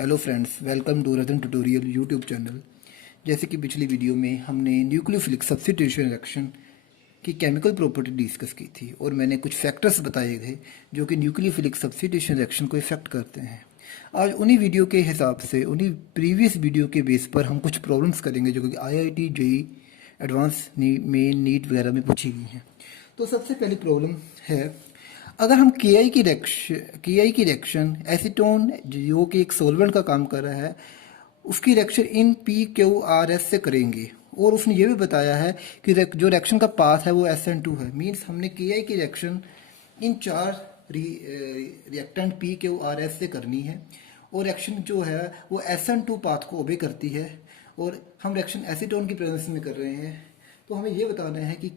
Hello friends, welcome to Ratan tutorial YouTube channel. जैसे कि पिछली वीडियो में हमने न्यूक्लियोफिलिक सब्स्टिट्यूशन रिएक्शन की केमिकल प्रॉपर्टी डिस्कस की थी और मैंने कुछ फैक्टर्स बताए थे जो कि न्यूक्लियोफिलिक सब्स्टिट्यूशन रिएक्शन को इफेक्ट करते हैं। आज उन्हीं वीडियो के हिसाब से, उन्हीं प्रीवियस वीडियो के बेस पर हम कुछ प्रॉब्लम्स करेंगे जो कि IIT JEE एडवांस में नीट वगैरह में पूछी गई हैं। तो सबसे पहली प्रॉब्लम है, अगर हम के आई की रिएक्शन एसीटोन जो कि एक सोलवेंट का काम कर रहा है उसकी रिएक्शन इन PQRS से करेंगे, और उसने ये भी बताया है कि जो रिएक्शन का पाथ है वो SN2 है। मींस हमने के की रिएक्शन इन चार रिएक्टेंट PQRS से करनी है और रिएक्शन जो है वो SN2 पाथ को ओबे करती है, और हम रिएक्शन एसीटोन की प्रेजेंस में कर रहे हैं। तो हमें ये बताना है कि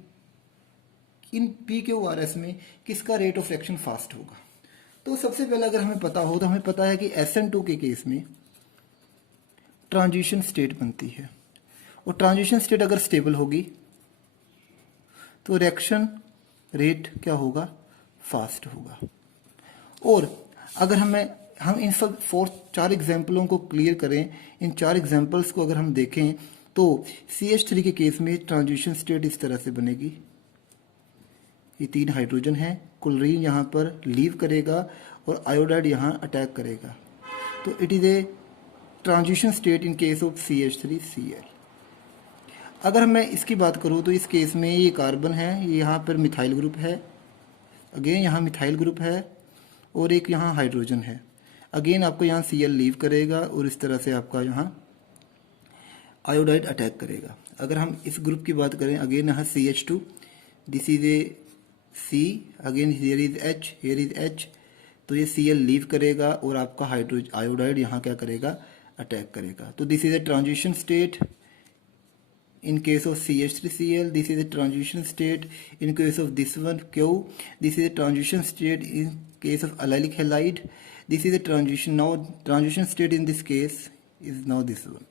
इन PQRS में किसका रेट ऑफ रिएक्शन फास्ट होगा। तो सबसे पहले अगर हमें पता हो तो हमें पता है कि SN2 के केस में ट्रांजिशन स्टेट बनती है, और ट्रांजिशन स्टेट अगर स्टेबल होगी तो रिएक्शन रेट क्या होगा, फास्ट होगा। और अगर हम इन सब चार एग्जाम्पलों को क्लियर करें, इन चार एग्जाम्पल्स को अगर हम देखें तो CH3 के केस में ट्रांजिशन स्टेट इस तरह से बनेगी। ये 3 हाइड्रोजन है, क्लोरीन यहाँ पर लीव करेगा और आयोडाइड यहाँ अटैक करेगा। तो it is a transition state in case of CH3Cl। अगर मैं इसकी बात करूँ तो इस केस में ये कार्बन है, ये यहाँ पर मिथाइल ग्रुप है, अगेन यहाँ मिथाइल ग्रुप है, और एक यहाँ हाइड्रोजन है। अगेन आपको यहाँ Cl लीव करेगा और इस तरह से आपका यहाँ आयोडाइड अटैक करेगा। अगर हम इस ग्रुप की बात करें, अगेन यहाँ CH2, this is A C, again here is H, here is H, तो ये Cl लीव करेगा और आपका आयोडाइड यहाँ क्या करेगा, अटैक करेगा। तो this is a transition state in case of CH3Cl, this is a transition state in case of this one Q, this is a transition state in case of allylic halide, this is a transition state in this case is now this one.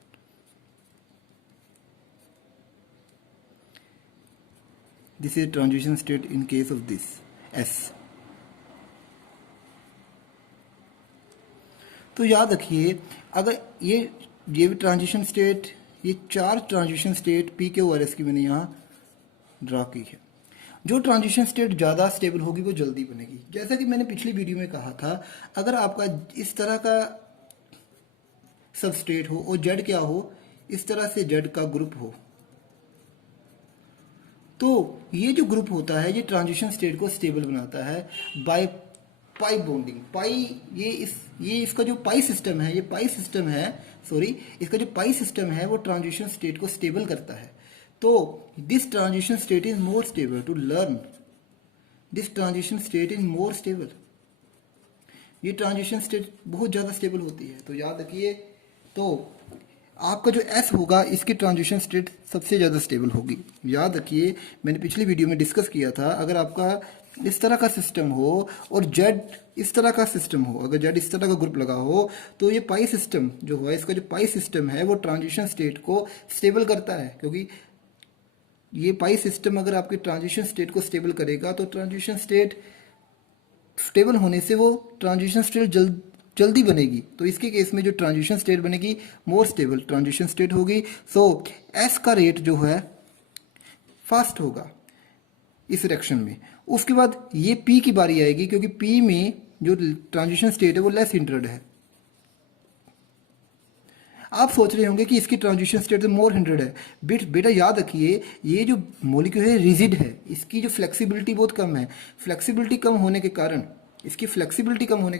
This is a transition state in case of this S. तो याद रखिए, अगर ये transition state, ये 4 transition state PQRS की मैंने यहाँ draw की है। जो ट्रांजिशन स्टेट ज़्यादा स्टेबल होगी वो जल्दी बनेगी। जैसा कि मैंने पिछली वीडियो में कहा था, अगर आपका इस तरह का सबस्टेट हो और जेड क्या हो, इस तरह से जेड का ग्रुप हो, तो ये जो ग्रुप होता है ये ट्रांजिशन स्टेट को स्टेबल बनाता है बाय पाई बॉन्डिंग। पाई ये इसका जो पाई सिस्टम है, ये पाई सिस्टम है, सॉरी, इसका जो पाई सिस्टम है वो ट्रांजिशन स्टेट को स्टेबल करता है। तो this transition state is more stable, to learn this transition state is more stable. ये ट्रांजिशन स्टेट बहुत ज़्यादा स्टेबल होती है। तो याद रखिए, तो आपका जो S होगा इसकी ट्रांजिशन स्टेट सबसे ज़्यादा स्टेबल होगी। याद रखिए, मैंने पिछली वीडियो में डिस्कस किया था, अगर आपका इस तरह का सिस्टम हो और जेड इस तरह का सिस्टम हो, अगर जेड इस तरह का ग्रुप लगा हो, तो ये पाई सिस्टम जो है, इसका जो पाई सिस्टम है वो ट्रांजिशन स्टेट को स्टेबल करता है। क्योंकि ये पाई सिस्टम अगर आपके ट्रांजिशन स्टेट को स्टेबल करेगा तो ट्रांजिशन स्टेट स्टेबल होने से वो ट्रांजिशन स्टेट जल्दी बनेगी। तो इसके केस में जो ट्रांजिशन स्टेट बनेगी मोर स्टेबल ट्रांजिशन स्टेट होगी। सो S का रेट जो है फास्ट होगा इस रिएक्शन में। उसके बाद ये P की बारी आएगी, क्योंकि P में जो ट्रांजिशन स्टेट है वो लेस हिंड्रेड है। आप सोच रहे होंगे कि इसकी ट्रांजिशन स्टेट मोर हिंड्रेड है। बेटा याद रखिए, ये जो मॉलिक्यूल है रिजिड है, इसकी जो फ्लेक्सिबिलिटी बहुत कम है। फ्लेक्सिबिलिटी कम होने के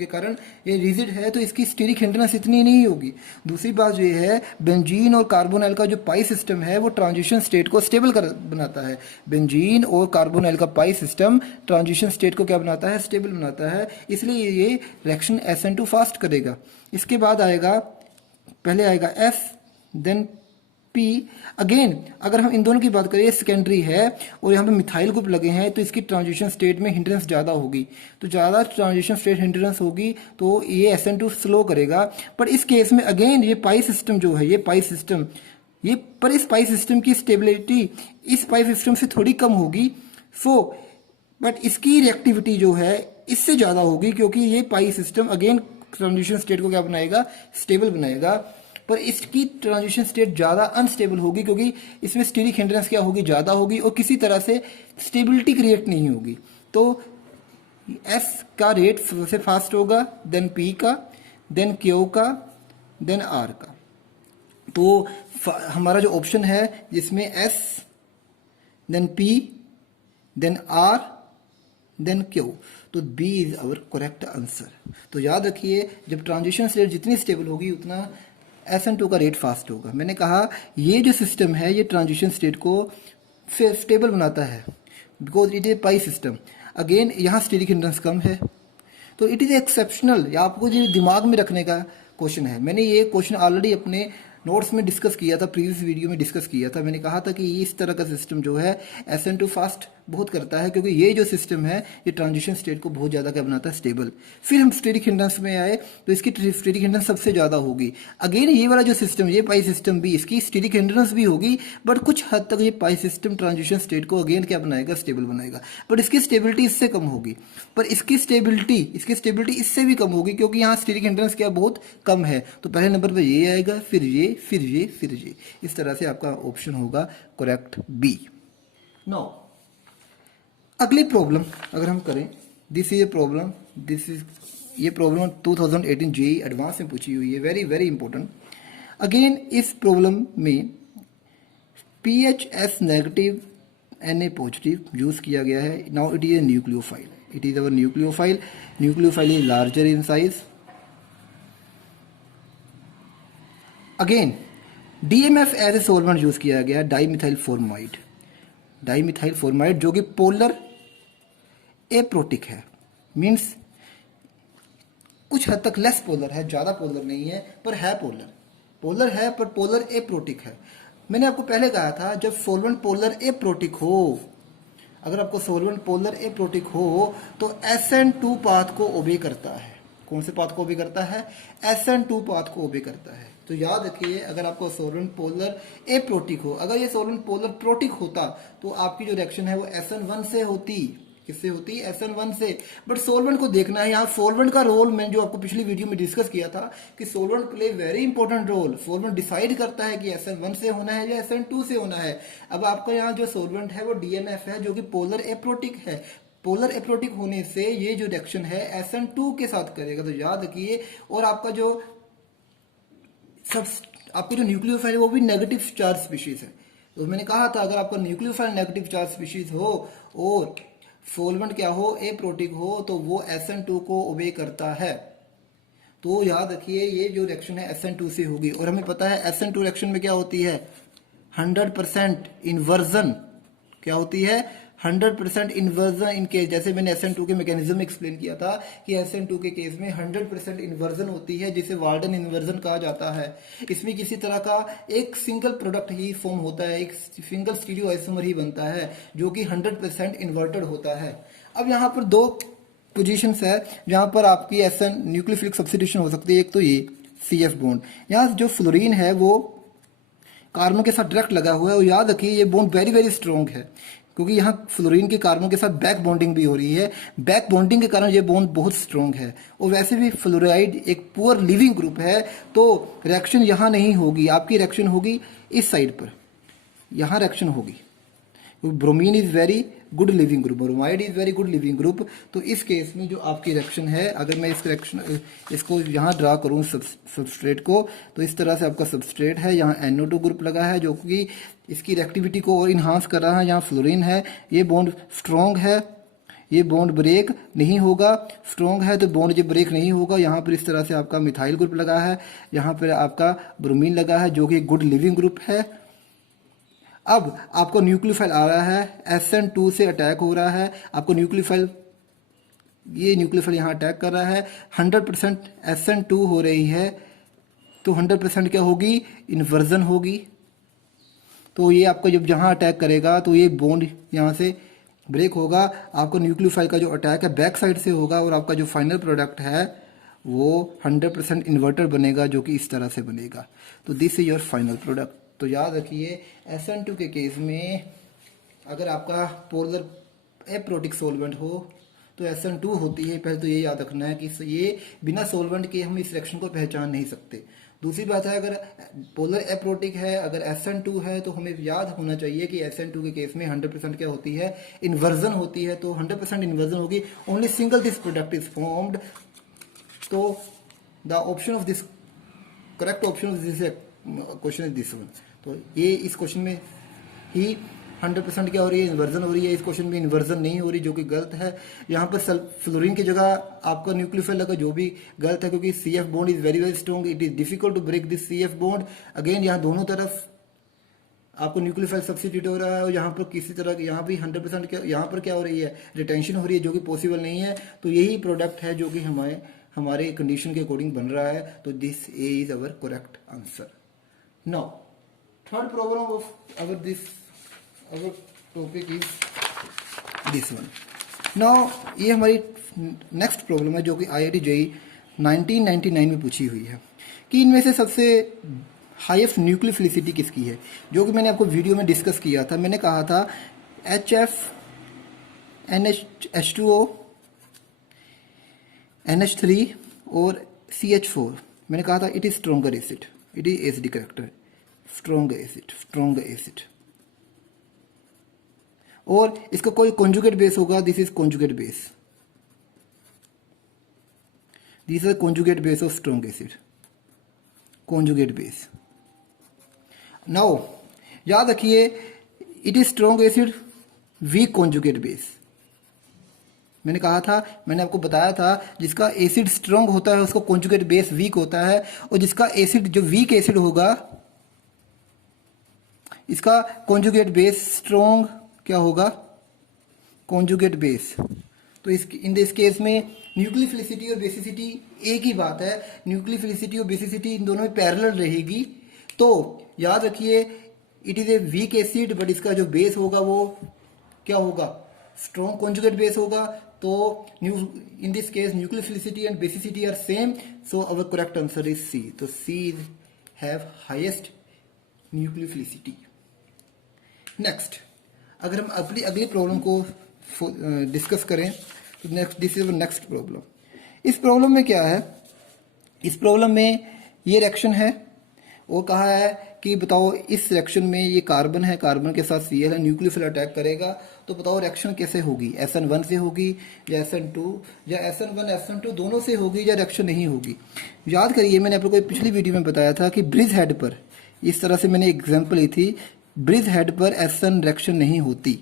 कारण, ये रिजिड है, तो इसकी स्टीरिक हिंड्रेंस इतनी नहीं होगी। दूसरी बात ये है, बेंजीन और कार्बोनाइल का जो पाई सिस्टम है वो ट्रांजिशन स्टेट को स्टेबल बनाता है। बेंजीन और कार्बोनाइल का पाई सिस्टम ट्रांजिशन स्टेट को क्या बनाता है, स्टेबल बनाता है। इसलिए ये रिएक्शन SN2 फास्ट करेगा। इसके बाद आएगा, पहले आएगा S, देन P। अगेन अगर हम इन दोनों की बात करें, सेकेंडरी है और यहाँ पे मिथाइल ग्रुप लगे हैं, तो इसकी ट्रांजिशन स्टेट में हिंड्रेंस ज़्यादा होगी। तो ज़्यादा ट्रांजिशन स्टेट हिंड्रेंस होगी तो ये SN2 स्लो करेगा। पर इस केस में अगेन ये पाई सिस्टम जो है, इस पाई सिस्टम की स्टेबिलिटी इस पाई सिस्टम से थोड़ी कम होगी। बट इसकी रिएक्टिविटी जो है इससे ज़्यादा होगी, क्योंकि ये पाई सिस्टम अगेन ट्रांजिशन स्टेट को क्या बनाएगा, स्टेबल बनाएगा। पर इसकी ट्रांजिशन स्टेट ज़्यादा अनस्टेबल होगी क्योंकि इसमें स्टेरिक हिंड्रेंस क्या होगी, ज़्यादा होगी और किसी तरह से स्टेबिलिटी क्रिएट नहीं होगी। तो S का रेट सबसे फास्ट होगा, देन P का, देन Q का, देन R का। तो हमारा जो ऑप्शन है जिसमें S, then P, then R, then Q, तो B is our correct answer. तो याद रखिए जब ट्रांजिशन स्टेट जितनी स्टेबल होगी उतना SN2 का रेट फास्ट होगा। मैंने कहा ये जो सिस्टम है ये ट्रांजिशन स्टेट को स्टेबल बनाता है because it is pi system. Again यहाँ स्टेरिक हिंड्रेंस कम है, तो इट इज़ एक्सेप्शनल। या आपको ये दिमाग में रखने का क्वेश्चन है। मैंने ये क्वेश्चन ऑलरेडी अपने नोट्स में डिस्कस किया था, प्रीवियस वीडियो में डिस्कस किया था। मैंने कहा था कि इस तरह का सिस्टम जो है SN2 फास्ट बहुत करता है क्योंकि ये जो सिस्टम है ये ट्रांजिशन स्टेट को बहुत ज़्यादा क्या बनाता है, स्टेबल। फिर हम स्टेरिक हिंड्रेंस में आए तो इसकी स्टेरिक हिंड्रेंस सबसे ज़्यादा होगी। अगेन ये वाला जो सिस्टम, ये पाई सिस्टम भी, इसकी स्टेरिक हिंड्रेंस भी होगी बट कुछ हद तक ये पाई सिस्टम ट्रांजिशन स्टेट को अगेन क्या बनाएगा, स्टेबल बनाएगा। बट इसकी स्टेबिलिटी इससे कम होगी, पर इसकी स्टेबिलिटी इससे भी कम होगी क्योंकि यहाँ स्टेरिक हिंड्रेंस क्या बहुत कम है। तो पहले नंबर पर ये आएगा, फिर ये, फिर ये, फिर ये। इस तरह से आपका ऑप्शन होगा करेक्ट बी। नो अगली प्रॉब्लम अगर हम करें, दिस इज ए प्रॉब्लम, ये प्रॉब्लम 2018 जेईई एडवांस में पूछी हुई है, वेरी वेरी इंपॉर्टेंट। अगेन इस प्रॉब्लम में PHS negative Na positive use किया गया है। Now it is a nucleophile, it is our nucleophile. Nucleophile is larger in size. Again DMF as a solvent use किया गया, डाईमिथाइल फॉर्माइड, जो कि polar aprotic है, मीन्स कुछ हद तक लेस पोलर है, ज़्यादा पोलर नहीं है पर है पोलर है पर पोलर एप्रोटिक है। मैंने आपको पहले कहा था जब सॉल्वेंट पोलर एप्रोटिक हो, अगर आपको सॉल्वेंट पोलर एप्रोटिक हो तो SN2 पाथ को ओबे करता है। कौन से पाथ को ओबे करता है, SN2 पाथ को ओबे करता है। तो याद रखिए अगर आपको सॉल्वेंट पोलर एप्रोटिक हो, अगर ये सॉल्वेंट पोलर प्रोटिक होता तो आपकी जो रिएक्शन है वो SN1 से होती। किससे होती, SN1 से। बट सॉल्वेंट को देखना है, यहाँ सॉल्वेंट का रोल मैं जो आपको पिछली वीडियो में डिस्कस किया था कि solvent play very important role. Solvent decide करता है कि SN1 से होना है या SN2 से होना है। अब आपका यहाँ जो सॉल्वेंट है वो DMF है जो कि पोलर एप्रोटिक है। पोलर एप्रोटिक होने से ये जो रिएक्शन है SN2 के साथ करेगा। तो याद रखिए, और आपका जो आपकी जो न्यूक्लियोफाइल है वो भी नेगेटिव चार्ज स्पीशीज है। तो मैंने कहा था अगर आपका न्यूक्लियोफाइल नेगेटिव चार्ज स्पीशीज हो और सॉल्वेंट क्या हो, एप्रोटिक हो, तो वो SN2 को ओबे करता है। तो याद रखिए ये जो रिएक्शन है SN2 से होगी। और हमें पता है SN2 रिएक्शन में क्या होती है, 100% इन्वर्जन। क्या होती है, 100% इन्वर्जन इन केस। जैसे मैंने SN2 के मैकेनिज्म में एक्सप्लेन किया था कि SN2 के केस में 100% इन्वर्जन होती है जिसे वाल्डन इन्वर्जन कहा जाता है। इसमें किसी तरह का एक सिंगल प्रोडक्ट ही फॉर्म होता है, एक सिंगल स्टीरियो आइसोमर ही बनता है जो कि 100% इन्वर्टेड होता है। अब यहाँ पर दो पोजीशंस है जहाँ पर आपकी SN न्यूक्लियोफिलिक सब्स्टिट्यूशन हो सकती है। एक तो ये CF बॉन्ड, यहाँ जो फ्लोरीन है वो कार्बन के साथ डायरेक्ट लगा हुआ है। और याद रखिए ये बॉन्ड वेरी वेरी स्ट्रॉन्ग है क्योंकि यहाँ फ्लोरीन के कार्बन के साथ बैक बॉन्डिंग भी हो रही है। बैक बॉन्डिंग के कारण ये बॉन्ड बहुत स्ट्रॉन्ग है। और वैसे भी फ्लोराइड एक पुअर लिविंग ग्रुप है, तो रिएक्शन यहाँ नहीं होगी, आपकी रिएक्शन होगी इस साइड पर, यहाँ रिएक्शन होगी। Bromine is very good leaving group, bromide is very good leaving group. तो इस केस में जो आपकी रिएक्शन है, अगर मैं इस रिएक्शन इसको यहाँ ड्रा करूँ सबस्ट्रेट को, तो इस तरह से आपका सबस्ट्रेट है, यहाँ NO2 ग्रुप लगा है जो कि इसकी रिएक्टिविटी को और इन्हांस कर रहा है। यहाँ फ्लोरीन है, ये बॉन्ड स्ट्रॉन्ग है, ये बॉन्ड ब्रेक नहीं होगा, स्ट्रॉन्ग है तो बॉन्ड जो ब्रेक नहीं होगा। यहाँ पर इस तरह से आपका मिथाइल ग्रुप लगा है, यहाँ पर आपका ब्रोमीन लगा है जो कि गुड लिविंग ग्रुप है। अब आपको न्यूक्लियोफाइल आ रहा है, SN2 से अटैक हो रहा है, आपको न्यूक्लियोफाइल, ये न्यूक्लियोफाइल यहाँ अटैक कर रहा है, 100% SN2 हो रही है, तो 100% क्या होगी, इन्वर्जन होगी। तो ये आपको जब जहाँ अटैक करेगा तो ये बॉन्ड यहाँ से ब्रेक होगा, आपको न्यूक्लियोफाइल का जो अटैक है बैक साइड से होगा और आपका जो फाइनल प्रोडक्ट है वो 100% इन्वर्टर बनेगा जो कि इस तरह से बनेगा। तो this is your final product. तो याद रखिए SN2 के केस में अगर आपका पोलर एप्रोटिक सॉल्वेंट हो तो SN2 होती है। पहले तो ये याद रखना है कि ये बिना सॉल्वेंट के हम इस रिएक्शन को पहचान नहीं सकते। दूसरी बात है, अगर पोलर एप्रोटिक है, अगर SN2 है, तो हमें याद होना चाहिए कि SN2 के केस में 100% क्या होती है, इन्वर्जन होती है। तो 100% इन्वर्जन होगी, only single this product is formed. तो the option of this, correct option of this question is this one. तो ये इस क्वेश्चन में ही 100% क्या हो रही है, इन्वर्जन हो रही है। इस क्वेश्चन में इन्वर्जन नहीं हो रही, जो कि गलत है। यहाँ पर फ्लोरीन की जगह आपका न्यूक्लियोफाइल लगा, जो भी गलत है, क्योंकि CF bond is very very strong, it is difficult to break this CF bond. Again यहाँ दोनों तरफ आपको न्यूक्लियोफाइल सब्स्टिट्यूट हो रहा है, और यहाँ पर किसी तरह यहाँ भी 100% क्या, यहाँ पर क्या हो रही है, रिटेंशन हो रही है, जो कि पॉसिबल नहीं है। तो यही प्रोडक्ट है जो कि हमारे कंडीशन के अकॉर्डिंग बन रहा है। तो this A is our correct answer. Now third problem of our topic is this one. Now ये हमारी नेक्स्ट प्रॉब्लम है, जो कि IIT JEE 1999 में पूछी हुई है कि इनमें से सबसे हाईएस्ट न्यूक्लियोफिलिसिटी किसकी है, जो कि मैंने आपको वीडियो में डिस्कस किया था। मैंने कहा था HF NH2O NH3 और CH4। मैंने कहा था it is stronger acid, it is acidic character, strong acid. और इसका कोई कॉन्जुगेट बेस होगा, this is conjugate base, this is conjugate base of strong acid, conjugate base. Now याद रखिए, it is strong acid weak conjugate base. मैंने कहा था, मैंने आपको बताया था, जिसका एसिड स्ट्रॉन्ग होता है उसका कॉन्जुगेट बेस वीक होता है, और जिसका एसिड जो वीक एसिड होगा इसका कॉन्जुगेट बेस स्ट्रॉन्ग क्या होगा, कॉन्जुगेट बेस। तो इन दिस केस में न्यूक्लियोफिलिसिटी और बेसिसिटी एक ही बात है, न्यूक्लियोफिलिसिटी और बेसिसिटी इन दोनों में पैरेलल रहेगी। तो याद रखिए, it is a weak acid, but इसका जो बेस होगा वो क्या होगा, स्ट्रॉन्ग कॉन्जुगेट बेस होगा। तो in this case nucleophilicity and basicity are same, so our correct answer is C। तो C have highest nucleophilicity. Next, अगर हम अपनी अगली प्रॉब्लम को डिस्कस करें तो दिस इज नेक्स्ट प्रॉब्लम। इस प्रॉब्लम में क्या है, इस प्रॉब्लम में ये रिएक्शन है, और कहा है कि बताओ इस रिएक्शन में ये कार्बन है, कार्बन के साथ Cl है, न्यूक्लियोफिल अटैक करेगा। तो बताओ रिएक्शन कैसे होगी, SN1 से होगी या SN2, या SN1 SN2 दोनों से होगी, या रिएक्शन नहीं होगी। याद करिए, मैंने आपको पिछली वीडियो में बताया था कि ब्रिज हेड पर, इस तरह से मैंने एग्जाम्पल ली थी, ब्रिज हेड पर SN रिएक्शन नहीं होती,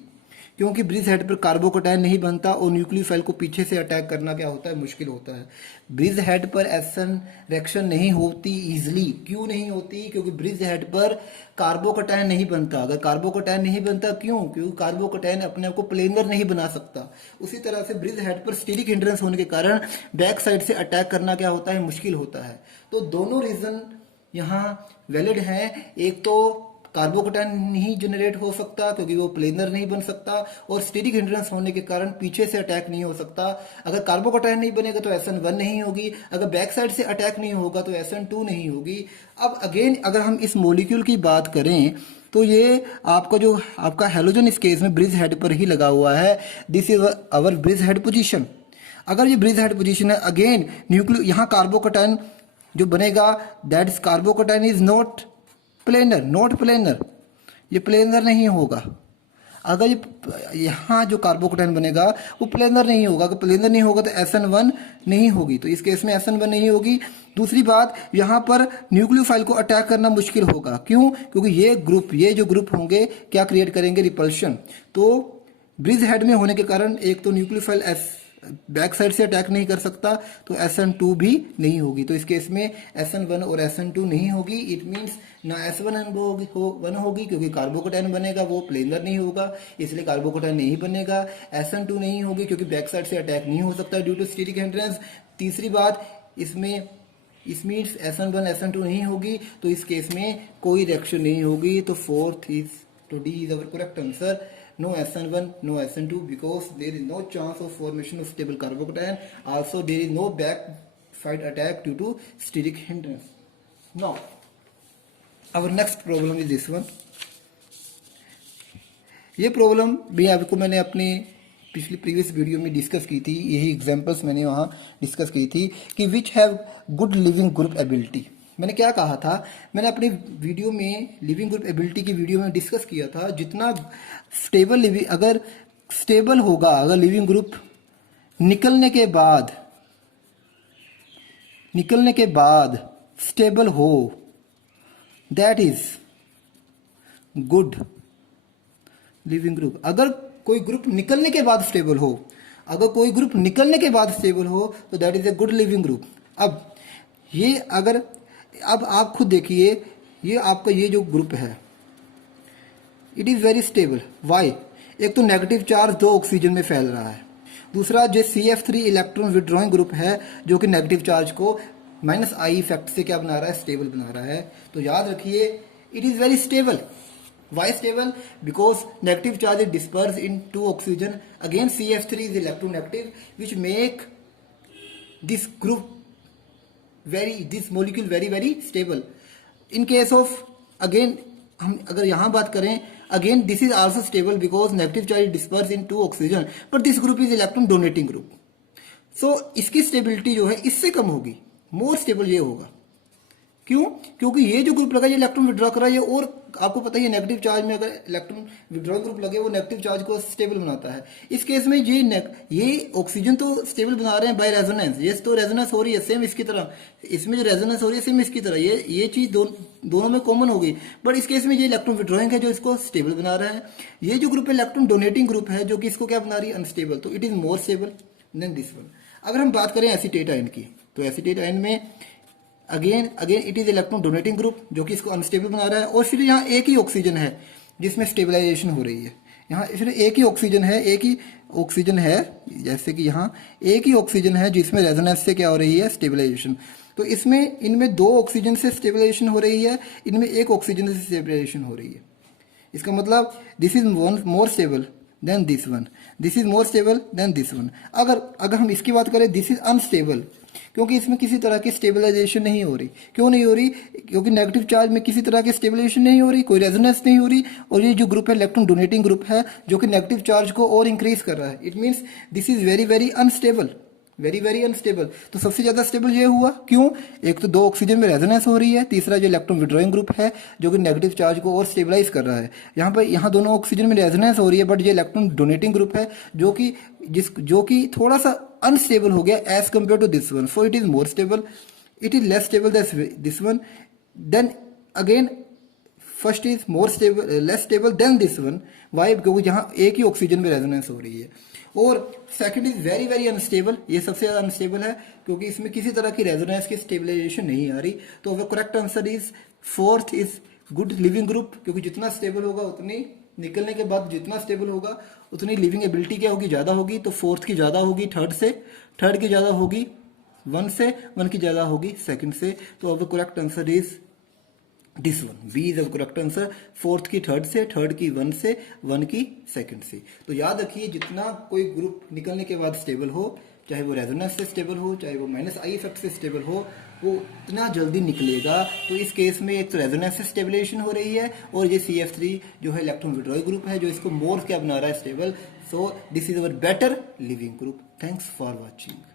क्योंकि ब्रिज हेड पर कार्बोकटायन नहीं बनता, और न्यूक्लियोफाइल को पीछे से अटैक करना क्या होता है, मुश्किल होता है। ब्रिज हेड पर SN रिएक्शन नहीं होती इजिली। क्यों नहीं होती, क्योंकि ब्रिज हेड पर कार्बोकटायन नहीं बनता। अगर कार्बोकटायन नहीं बनता, क्यों, क्योंकि कार्बोकटायन अपने आप को प्लेनर नहीं बना सकता। उसी तरह से ब्रिज हेड पर स्टीरिक हिंड्रेंस होने के कारण बैक साइड से अटैक करना क्या होता है, मुश्किल होता है। तो दोनों रीजन यहाँ वैलिड हैं। एक तो कार्बोकटायन नहीं जनरेट हो सकता क्योंकि वो प्लेनर नहीं बन सकता, और स्टीरिक हिंड्रेंस होने के कारण पीछे से अटैक नहीं हो सकता। अगर कार्बोकटायन नहीं बनेगा तो SN1 नहीं होगी, अगर बैक साइड से अटैक नहीं होगा तो SN2 नहीं होगी। अब अगेन अगर हम इस मॉलिक्यूल की बात करें तो ये आपका जो आपका हैलोजन इस केस में ब्रिज हेड पर ही लगा हुआ है। This is our bridge head position. अगर ये ब्रिज हेड पोजीशन है, अगेन न्यूक्लियो यहाँ कार्बोकटायन जो बनेगा, that is carbocation is not planar, not planar, ये प्लेनर नहीं होगा। अगर ये यहाँ जो कार्बोकटायन बनेगा वो प्लेनर नहीं होगा, अगर प्लेनर नहीं होगा तो SN1 नहीं होगी, तो इस केस में SN1 नहीं होगी। दूसरी बात, यहाँ पर न्यूक्लियोफाइल को अटैक करना मुश्किल होगा। क्यों, क्योंकि ये जो ग्रुप होंगे क्या क्रिएट करेंगे, रिपल्शन। तो ब्रिज हेड में होने के कारण एक तो न्यूक्लियोफाइल बैक साइड से अटैक नहीं कर सकता, तो SN2 भी नहीं होगी। तो इस केस में SN1 और SN2 नहीं होगी। इट मीन्स ना S1 होगी क्योंकि कार्बोकटायन बनेगा वो प्लेनर नहीं होगा, इसलिए कार्बोकटायन नहीं बनेगा। SN2 नहीं होगी क्योंकि बैक साइड से अटैक नहीं हो सकता ड्यू टू स्टीरिक हिंड्रेंस। तीसरी बात, इसमें मीन्स SN1 SN2 नहीं होगी, तो इस केस में कोई रिएक्शन नहीं होगी। तो फोर्थ इज तो D is our correct answer. No SN1, no SN2 because there is no chance of formation of stable carbocation. Also, there is no backside attack due to steric hindrance. Now, our next problem is this one. ये problem भी आपको मैंने अपनी पिछली previous video में discuss की थी, यही एग्जांपल्स मैंने वहाँ डिस्कस की थी कि which have good leaving group ability. मैंने क्या कहा था, मैंने अपनी वीडियो में लिविंग ग्रुप एबिलिटी की वीडियो में डिस्कस किया था, जितना स्टेबल लिविंग, अगर स्टेबल होगा, अगर लिविंग ग्रुप निकलने के बाद स्टेबल हो, that is good leaving group. अगर कोई ग्रुप निकलने के बाद स्टेबल हो, अगर कोई ग्रुप निकलने के बाद स्टेबल हो तो that is a good leaving group. अब आप खुद देखिए, ये आपका ये जो ग्रुप है, it is very stable. Why? एक तो नेगेटिव चार्ज 2 ऑक्सीजन में फैल रहा है, दूसरा जो CF3 इलेक्ट्रॉन विड्रॉइंग ग्रुप है जो कि नेगेटिव चार्ज को -I इफेक्ट से क्या बना रहा है, स्टेबल बना रहा है। तो याद रखिए, it is very stable. Why stable? Because negative charge is dispersed in 2 oxygen. Again CF3 is electronegative, which make this molecule very stable. In case of, again हम अगर यहाँ बात करें, again this is also stable because negative charge is dispersed in 2 oxygen, but this group is electron donating group. So इसकी stability जो है इससे कम होगी, मोर स्टेबल ये होगा। क्यों? क्योंकि ये जो ग्रुप लगा ये इलेक्ट्रॉन विड्रॉ कर रहा है, और आपको पता है नेगेटिव चार्ज में अगर इलेक्ट्रॉन विड्रॉ ग्रुप लगे वो नेगेटिव चार्ज को स्टेबल बनाता है। इस केस में ये ऑक्सीजन तो स्टेबल बना रहे हैं बाय रेजोनेंस, ये तो रेजोनेंस हो रही है सेम इसकी तरह, इसमें जो रेजोनेंस हो रही है सेम इसकी तरह, ये चीज दोनों में कॉमन हो गई। बट इस केस में ये इलेक्ट्रॉन विड्रॉइंग है जो इसको स्टेबल बना रहा है, ये जो ग्रुप इलेक्ट्रॉन डोनेटिंग ग्रुप है जो कि इसको क्या बना रही है, अनस्टेबल। तो it is more stable than this one. अगर हम बात करें एसीटेट आयन की, तो एसीटेट आयन में again it is electron donating group जो कि इसको अनस्टेबल बना रहा है, और फिर यहाँ एक ही ऑक्सीजन है जिसमें स्टेबलाइजेशन हो रही है। यहाँ फिर एक ही ऑक्सीजन है, जैसे कि यहाँ एक ही ऑक्सीजन है जिसमें रेजोनेंस से क्या हो रही है, स्टेबलाइजेशन। तो इनमें 2 ऑक्सीजन से स्टेबलाइजेशन हो रही है, इनमें 1 ऑक्सीजन से स्टेबलाइजेशन हो रही है। इसका मतलब this is more stable than this one, this is more stable than this one. अगर हम इसकी बात करें, दिस इज अनस्टेबल, क्योंकि इसमें किसी तरह की स्टेबलाइजेशन नहीं हो रही। क्यों नहीं हो रही? क्योंकि नेगेटिव चार्ज में किसी तरह की स्टेबलाइजेशन नहीं हो रही, कोई रेजोनेंस नहीं हो रही, और ये जो ग्रुप है इलेक्ट्रॉन डोनेटिंग ग्रुप है जो कि नेगेटिव चार्ज को और इंक्रीज कर रहा है। It means this is very unstable, very unstable. तो सबसे ज्यादा स्टेबल ये हुआ, क्यों? एक तो 2 ऑक्सीजन में रेजोनेंस हो रही है, तीसरा जो इलेक्ट्रॉन विड्रॉइंग ग्रुप है जो कि नेगेटिव चार्ज को और स्टेबलाइज कर रहा है। यहाँ दोनों ऑक्सीजन में रेजोनेंस हो रही है, बट ये इलेक्ट्रॉन डोनेटिंग ग्रुप है जो कि थोड़ा सा अनस्टेबल हो गया as compare to this one. So it is more stable, it is less stable this one. Then again first is less stable than this one. Why? क्योंकि यहाँ एक ही ऑक्सीजन में रेजोनेंस हो रही है। और सेकंड इज वेरी अनस्टेबल, ये सबसे ज्यादा अनस्टेबल है क्योंकि इसमें किसी तरह की रेजोनेंस की स्टेबलाइजेशन नहीं आ रही। तो the correct answer is fourth is good leaving group, क्योंकि जितना स्टेबल होगा उतनी निकलने के बाद जितना स्टेबल होगा उतनी लिविंग एबिलिटी क्या होगी, ज्यादा होगी। तो फोर्थ की ज्यादा होगी थर्ड से, थर्ड की ज्यादा होगी वन से, वन की ज्यादा होगी सेकंड से। तो अब the correct answer is this one, B is the correct answer. Fourth की थर्ड से, थर्ड की वन से, वन की सेकंड से। तो याद रखिए, जितना कोई ग्रुप निकलने के बाद स्टेबल हो, चाहे वो रेजोनेंस से स्टेबल हो, चाहे वो -I इफेक्ट से स्टेबल हो, वो उतना जल्दी निकलेगा। तो इस केस में एक तो रेजोनेंस से स्टेबलाइजेशन हो रही है, और ये CF3 जो है इलेक्ट्रॉन विड्रॉइंग ग्रुप है जो इसको मोर क्या बना रहा है, stable. So this is our better leaving group. Thanks for watching.